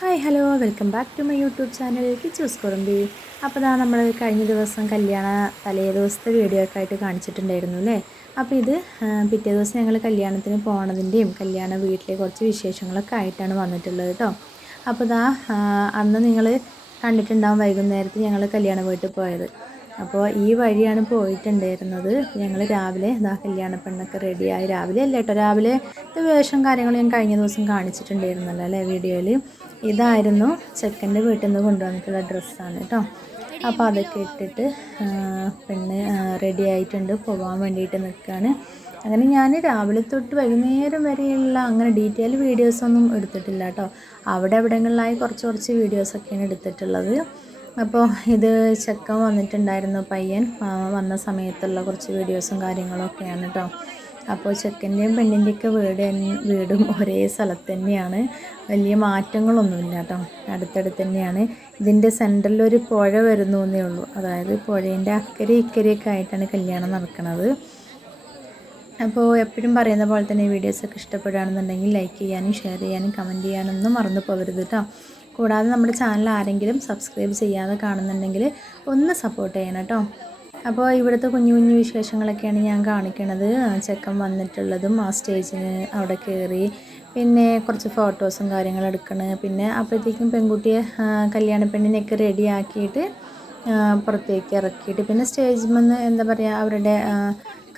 Hi hello welcome back to my YouTube channel Kichus കുറുമ്പി. അപ്പോൾ നമ്മൾ കഴിഞ്ഞ ദിവസം തലേ ദിവസത്തെ വീഡിയോ ഒക്കെ ആയിട്ട് കാണിച്ചിട്ടുണ്ടായിരുന്നു അല്ലേ. അപ്പോൾ ഇത് പിറ്റേ ദിവസം ഞങ്ങൾ കല്യാണത്തിന് പോണതിൻ്റെയും കല്യാണ വീട്ടിലെ കുറച്ച് വിശേഷങ്ങളൊക്കെ ആയിട്ടാണ് വന്നിട്ടുള്ളത് കേട്ടോ. അപ്പോൾ അന്ന് നിങ്ങൾ കണ്ടിട്ടുണ്ടാവും വൈകുന്നേരത്ത് ഞങ്ങൾ കല്യാണ വീട്ടിൽ പോയത്. അപ്പോൾ ഈ വഴിയാണ് പോയിട്ടുണ്ടായിരുന്നത്. ഞങ്ങൾ രാവിലെ കല്യാണ പെണ്ണൊക്കെ റെഡിയായി, രാവിലെ അല്ല കേട്ടോ, രാവിലെ വേഷം കാര്യങ്ങൾ ഞാൻ കഴിഞ്ഞ ദിവസം കാണിച്ചിട്ടുണ്ടായിരുന്നല്ലോ അല്ലേ വീഡിയോയിൽ. ഇതായിരുന്നു ചെക്കൻ്റെ വീട്ടിൽ നിന്ന് കൊണ്ടുവന്നിട്ടുള്ള ഡ്രസ്സാണ് കേട്ടോ. അപ്പോൾ അതൊക്കെ ഇട്ടിട്ട് പെണ്ണ് റെഡി ആയിട്ടുണ്ട്, പോകാൻ വേണ്ടിയിട്ട് നിൽക്കുകയാണ്. അങ്ങനെ ഞാൻ രാവിലെ തൊട്ട് വൈകുന്നേരം വരെയുള്ള അങ്ങനെ ഡീറ്റെയിൽ വീഡിയോസൊന്നും എടുത്തിട്ടില്ല കേട്ടോ. അവിടെ എവിടെങ്ങളിലായി കുറച്ച് വീഡിയോസൊക്കെയാണ് എടുത്തിട്ടുള്ളത്. അപ്പോൾ ഇത് ചെക്കൻ വന്നിട്ടുണ്ടായിരുന്നു, പയ്യൻ വന്ന സമയത്തുള്ള കുറച്ച് വീഡിയോസും കാര്യങ്ങളൊക്കെയാണ് കേട്ടോ. അപ്പോൾ ചെക്കൻ്റെയും പെണ്ണിൻ്റെയൊക്കെ വീടും ഒരേ സ്ഥലത്ത് തന്നെയാണ്, വലിയ മാറ്റങ്ങളൊന്നുമില്ല കേട്ടോ, അടുത്തടുത്ത് തന്നെയാണ്. ഇതിൻ്റെ സെൻറ്ററിലൊരു പുഴ വരുന്നു എന്നേ ഉള്ളൂ, അതായത് പുഴേൻ്റെ അക്കരെ ഇക്കരെയൊക്കെ ആയിട്ടാണ് കല്യാണം നടക്കുന്നത്. അപ്പോൾ എപ്പോഴും പറയുന്ന പോലെ തന്നെ വീഡിയോസൊക്കെ ഇഷ്ടപ്പെടുകയാണെന്നുണ്ടെങ്കിൽ ലൈക്ക് ചെയ്യാനും ഷെയർ ചെയ്യാനും കമൻറ്റ് ചെയ്യാനൊന്നും മറന്നു പോകരുത് കേട്ടോ. കൂടാതെ നമ്മുടെ ചാനൽ ആരെങ്കിലും സബ്സ്ക്രൈബ് ചെയ്യാതെ കാണുന്നുണ്ടെങ്കിൽ ഒന്ന് സപ്പോർട്ട് ചെയ്യണം കേട്ടോ. അപ്പോൾ ഇവിടുത്തെ കുഞ്ഞു കുഞ്ഞു വിശേഷങ്ങളൊക്കെയാണ് ഞാൻ കാണിക്കുന്നത്. ചെക്കൻ വന്നിട്ടുള്ളതും ആ സ്റ്റേജിന് അവിടെ കയറി, പിന്നെ കുറച്ച് ഫോട്ടോസും കാര്യങ്ങളും എടുക്കണം. പിന്നെ അപ്പോഴത്തേക്കും പെൺകുട്ടിയെ കല്യാണ പെണ്ണിനെയൊക്കെ റെഡിയാക്കിയിട്ട് പുറത്തേക്ക് ഇറക്കിയിട്ട് പിന്നെ സ്റ്റേജിൽ നിന്ന് എന്താ പറയുക, അവരുടെ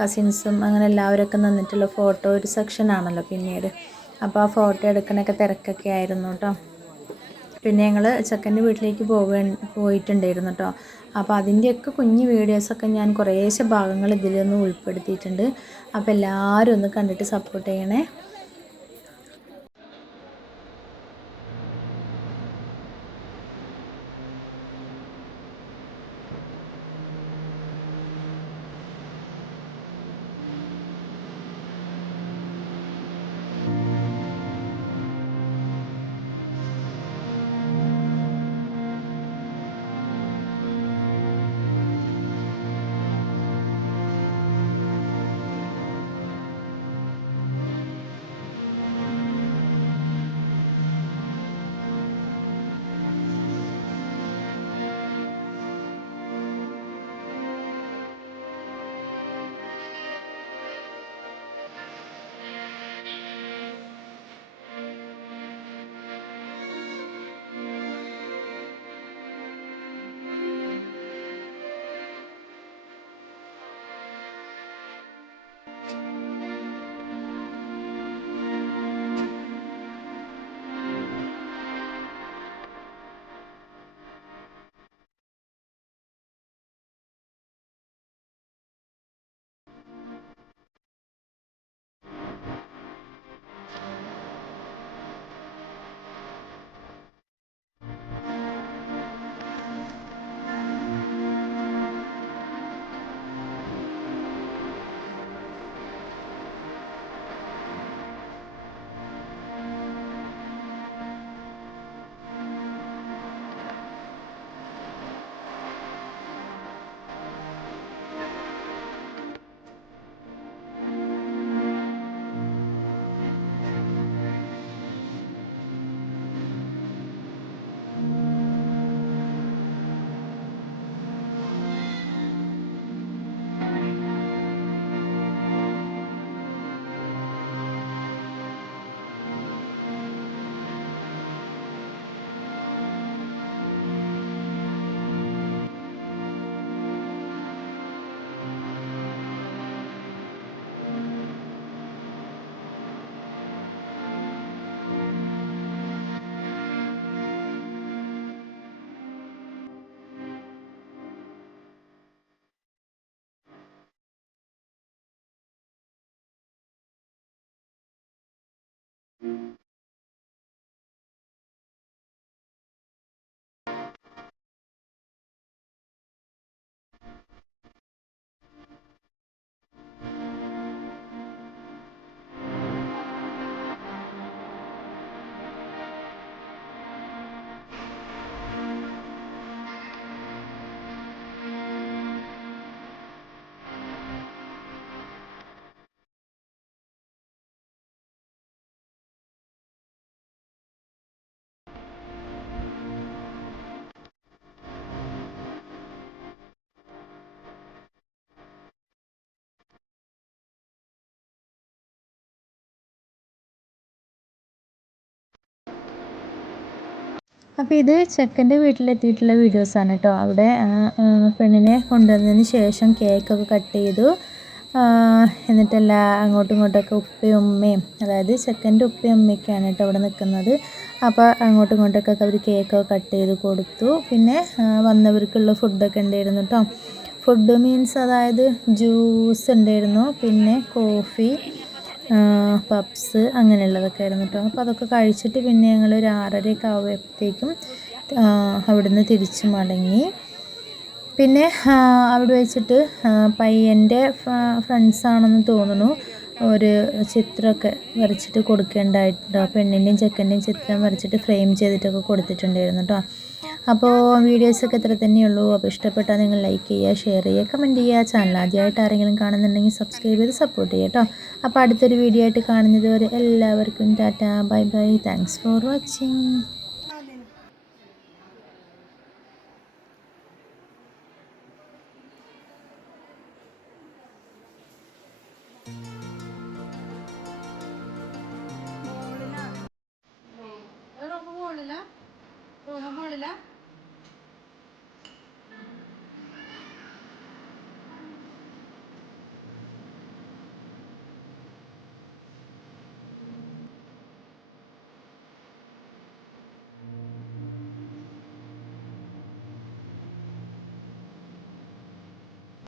കസിൻസും അങ്ങനെ എല്ലാവരൊക്കെ നിന്നിട്ടുള്ള ഫോട്ടോ ഒരു സെക്ഷനാണല്ലോ പിന്നീട്. അപ്പോൾ ആ ഫോട്ടോ എടുക്കണൊക്കെ തിരക്കൊക്കെ ആയിരുന്നു കേട്ടോ. പിന്നെ ഞങ്ങൾ ചെക്കൻ്റെ വീട്ടിലേക്ക് പോയിട്ടുണ്ടായിരുന്നു കേട്ടോ. അപ്പോൾ അതിൻ്റെയൊക്കെ കുഞ്ഞു വീഡിയോസൊക്കെ ഞാൻ കുറേശ്ശെ ഭാഗങ്ങൾ ഇതിലൊന്ന് ഉൾപ്പെടുത്തിയിട്ടുണ്ട്. അപ്പോൾ എല്ലാവരും ഒന്ന് കണ്ടിട്ട് സപ്പോർട്ട് ചെയ്യണേ. അപ്പോൾ ഇത് ചെക്കൻ്റെ വീട്ടിലെത്തിയിട്ടുള്ള വീഡിയോസാണ് കേട്ടോ. അവിടെ പെണ്ണിനെ കൊണ്ടുവന്നതിന് ശേഷം കേക്കൊക്കെ കട്ട് ചെയ്തു. എന്നിട്ടെല്ലാം അങ്ങോട്ടും ഇങ്ങോട്ടൊക്കെ ഉപ്പയും ഉമ്മയും, അതായത് ചെക്കൻ്റെ ഉപ്പയും ഉമ്മയൊക്കെയാണ് കേട്ടോ അവിടെ നിൽക്കുന്നത്. അപ്പോൾ അങ്ങോട്ടും ഇങ്ങോട്ടൊക്കെ അവർ കേക്കൊക്കെ കട്ട് ചെയ്ത് കൊടുത്തു. പിന്നെ വന്നവർക്കുള്ള ഫുഡൊക്കെ ഉണ്ടായിരുന്നു കേട്ടോ. ഫുഡ് മീൻസ് അതായത് ജ്യൂസ് ഉണ്ടായിരുന്നു, പിന്നെ കോഫി, പപ്സ് അങ്ങനെയുള്ളതൊക്കെ ആയിരുന്നു കേട്ടോ. അപ്പോൾ അതൊക്കെ കഴിച്ചിട്ട് പിന്നെ ഞങ്ങൾ ഒരു 6:30 ആവുമ്പോഴത്തേക്കും അവിടുന്ന് തിരിച്ച് മടങ്ങി. പിന്നെ അവിടെ വെച്ചിട്ട് പയ്യൻ്റെ ഫ്രണ്ട്സാണെന്ന് തോന്നുന്നു ഒരു ചിത്രമൊക്കെ വരച്ചിട്ട് കൊടുക്കേണ്ടതായിട്ടോ. പെണ്ണിൻ്റെയും ചെക്കൻ്റെയും ചിത്രം വരച്ചിട്ട് ഫ്രെയിം ചെയ്തിട്ടൊക്കെ കൊടുത്തിട്ടുണ്ടായിരുന്നു കേട്ടോ. അപ്പോൾ വീഡിയോസൊക്കെ ഇത്ര തന്നെയുള്ളൂ. അപ്പോൾ ഇഷ്ടപ്പെട്ടാൽ നിങ്ങൾ ലൈക്ക് ചെയ്യുക, ഷെയർ ചെയ്യുക, കമൻറ്റ് ചെയ്യുക. ചാനൽ ആദ്യമായിട്ട് ആരെങ്കിലും കാണുന്നുണ്ടെങ്കിൽ സബ്സ്ക്രൈബ് ചെയ്ത് സപ്പോർട്ട് ചെയ്യുക കേട്ടോ. അപ്പോൾ അടുത്തൊരു വീഡിയോ ആയിട്ട് കാണുന്നത് വരെ എല്ലാവർക്കും Tata, bye bye, thanks for watching.